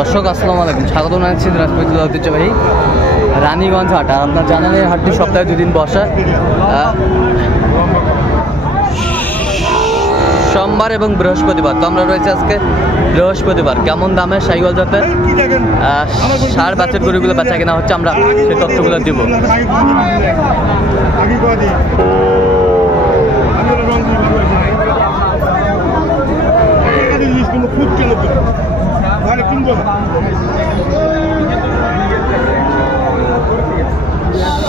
দর্শক আসসালামু আলাইকুম, স্বাগত জানাচ্ছি দিনাজপুর জেলা ঐতিহ্যবাহী রানীগঞ্জ হাট। আর আপনার জানেন এই হাটটি সপ্তাহে 2 দিন বসে, সোমবার এবং বৃহস্পতিবার। তো আমরা রয়েছে আজকে বৃহস্পতিবার। কেমন দামে শাহিওয়াল জাতের ষাঁড় বাছুর গরুগুলো বেচা কেনা হচ্ছে, আমরা সেই তথ্যগুলো দিব।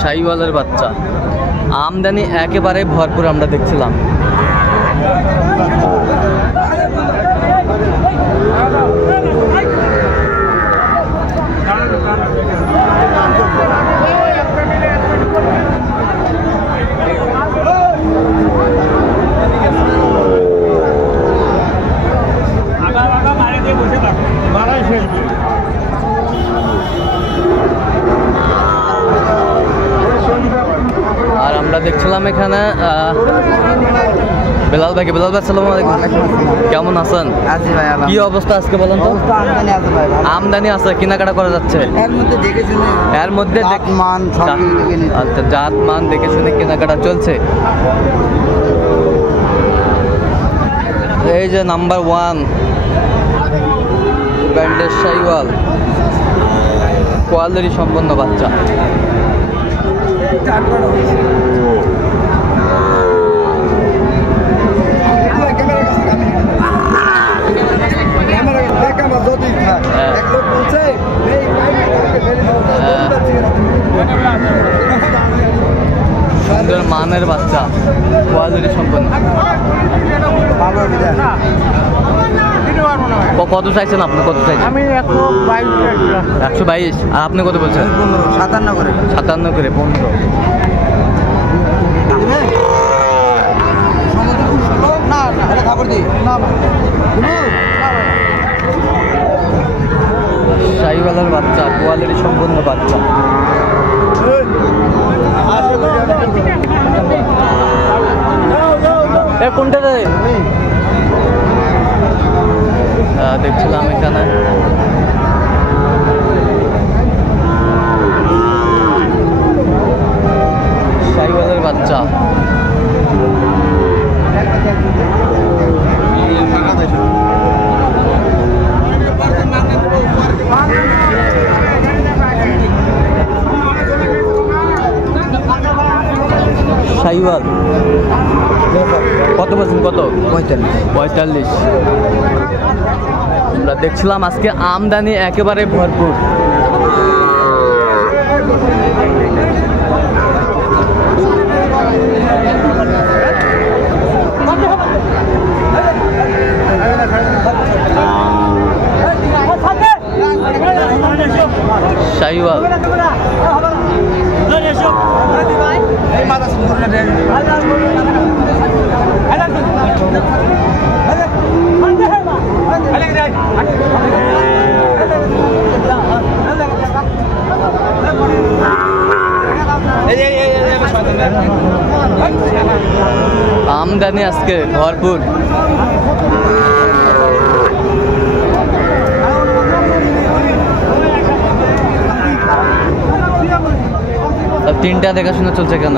শাহিওয়ালের বাচ্চা আমদানি একেবারে ভরপুর আমরা দেখছিলাম। আর আমরা দেখছিলাম এখানে বেলাল ভাই। আসসালামু আলাইকুম, কেমন আছেন? কি অবস্থা আজকে বলেন তো? আমদানি আছে, কেনাকাটা করা যাচ্ছে? এর মধ্যে আচ্ছা, জাত মান দেখে শুনে কেনাকাটা চলছে। এই যে নাম্বার 1 ব্র্যান্ডের শাহিওয়াল, কোয়ালিটি সম্পন্ন বাচ্চা। সুন্দর মানের বাচ্চা, কোয়ালিটি সম্পন্ন। কত চাইছেন আপনি? কত চাইছেন? আমি 122। আর আপনি কত বলছেন? 57 করে। 57 করে 15। শাহিওয়ালের বাচ্চা, কোয়ালিটি সম্পন্ন বাচ্চা। কোনটা দেখছিলাম এখানে শাহিওয়ালের বাচ্চা। শাহিওয়াল কত বলছেন? কত? 45। আমরা দেখছিলাম আজকে আমদানি একেবারে ভরপুর। শাহিওয়াল আমদানি আজকে ভরপুর। তিনটা দেখাশোনা চলছে কেন?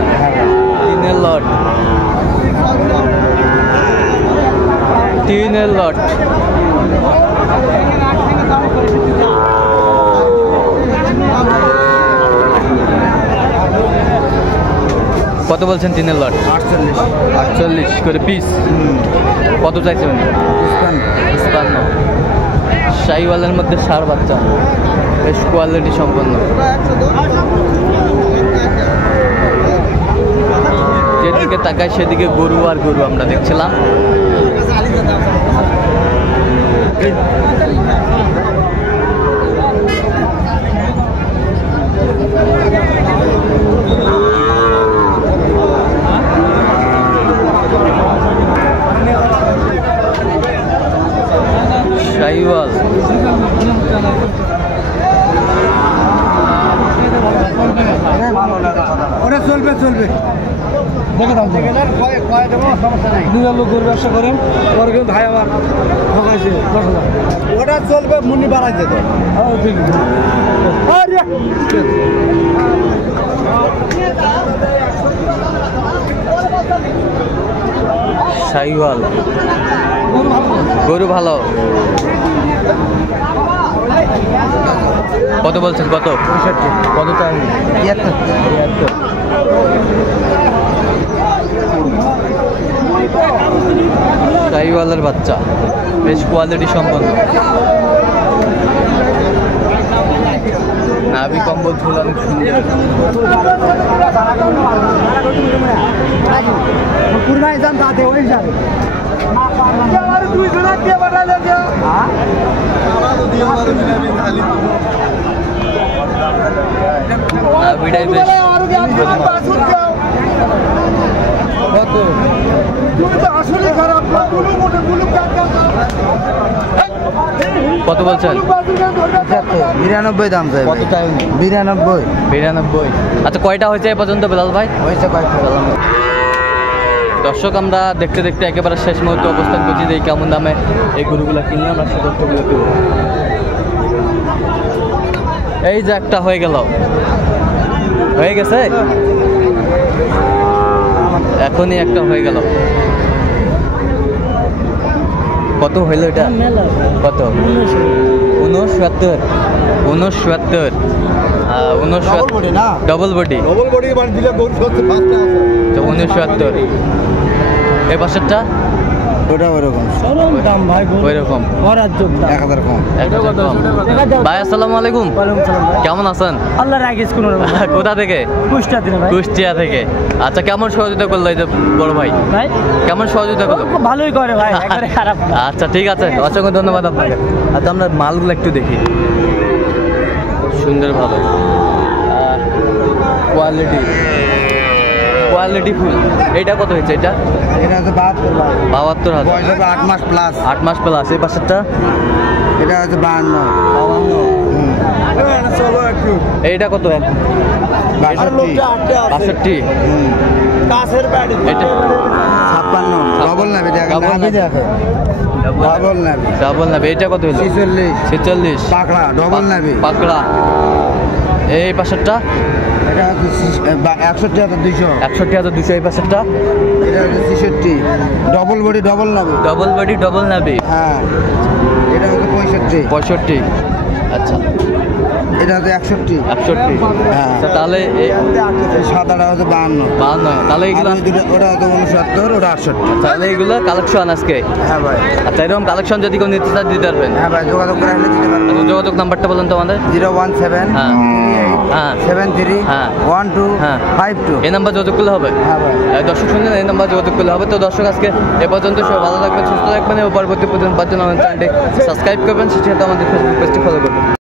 3-এর লট, 3-এর লট। কত বলছেন 3-এর লট? 48 করে পিস। কত চাইছেন? 55। শাহিওয়ালের মধ্যে ষাঁড় বাচ্চা, বেশ কোয়ালিটি সম্পন্ন। যেদিকে তাকায় সেদিকে গরু আর গরু আমরা দেখছিলাম। শাহিওয়াল চলবে চলবে। দেখে দাম লোক গরু ব্যবসা করেন ওর কিন্তু ভাই আমার ঠকাইছে 10,000 ওটা চলবে মুন্নি বাড়াইছে তো ঠিক শাহিওয়াল গরু ভালো। কত বলছেন? কত? 65। কত চাই? 73। শাহিওয়ালের বাচ্চা বেশ কোয়ালিটি সম্পন্ন। নাভি কম্বল ঝুল অনেক সুন্দর। নাভিটাই বেশ কত বলছেন? 92 দাম চাই। কত চাই? 92। আচ্ছা কয়টা হয়েছে এ পর্যন্ত বেলাল ভাই? হয়েছে কয়েকটা। দর্শক আমরা দেখতে দেখতে একেবারে শেষ মুহূর্তে অবস্থান করছি যে কেমন দামে এই গরুগুলো কিনলে আমরা সে তথ্যগুলো দেব। এই যে একটা হয়ে গেল, হয়ে গেছে, এখনই একটা হয়ে গেল। কত হইল এটা? কত? 69। 69। Double body 69। এই পাশেরটা ওটা ওরকম দাম ভাই, ওইরকম 1000 কম। ভাই আসসালামু আলাইকুম। কেমন আছেন? আল্লাহ রাখিস কোন কোথা থেকে? কুষ্টিয়া থেকে। আচ্ছা কেমন সহযোগিতা করলো এই যে বড় ভাই? কেমন সহযোগিতা করলো? ভালোই করে ভাই, একবারে খারাপ না। আচ্ছা ঠিক আছে, অসংখ্য ধন্যবাদ আপনাকে। আচ্ছা আমরা মালগুলো একটু দেখি সুন্দরভাবে। Quality full. এটা কত হয়েছে? এটা হচ্ছে 72,000। 72,000। 8 মাস প্লাস। 8 মাস প্লাস। এই পাশেরটা এটা হচ্ছে 52। এইটা কত? 62। এটা 56। ডবল নাবি দেখো। ডাবল নাবি। এইটা কত হলো? 46। পাকড়া ডবল নাবি। পাকড়া। এই পাশেরটা এটা হচ্ছে 61,200। 61,200। এই পাশেরটা এটা হচ্ছে 66। ডবল বডি ডবল নাবি। ডবল বডি ডবল নাবি। হ্যাঁ, এটা হচ্ছে 65। আচ্ছা এটা হচ্ছে 61। হ্যাঁ আচ্ছা, তাহলে সাদাটা হচ্ছে 52। তাহলে এগুলো ওটা হচ্ছে 69, ওটা 68। তাহলে এগুলো কালেকশন আজকে। হ্যাঁ ভাই। আচ্ছা এরকম কালেকশন যদি কেউ নিতে চায় দিতে পারবেন? হ্যাঁ ভাই, যোগাযোগ করে আসলে দিতে পারবো। যোগাযোগ নাম্বারটা বলুন তো আমাদের। 017 হ্যাঁ 73 হ্যাঁ 1252। এই নাম্বার যোগাযোগ করলে হবে। হ্যাঁ ভাই। দর্শক শুনলেন, এই নাম্বার যোগাযোগ করলে হবে। তো দর্শক আজকে এ পর্যন্ত সবাই ভালো থাকবেন, সুস্থ থাকবেন এবং পরবর্তী প্রতিদিন পাওয়ার জন্য আমাদের চ্যানেলটি সাবস্ক্রাইব করবেন, সেটি সাথে আমাদের ফেসবুক পেজটি ফলো করবেন।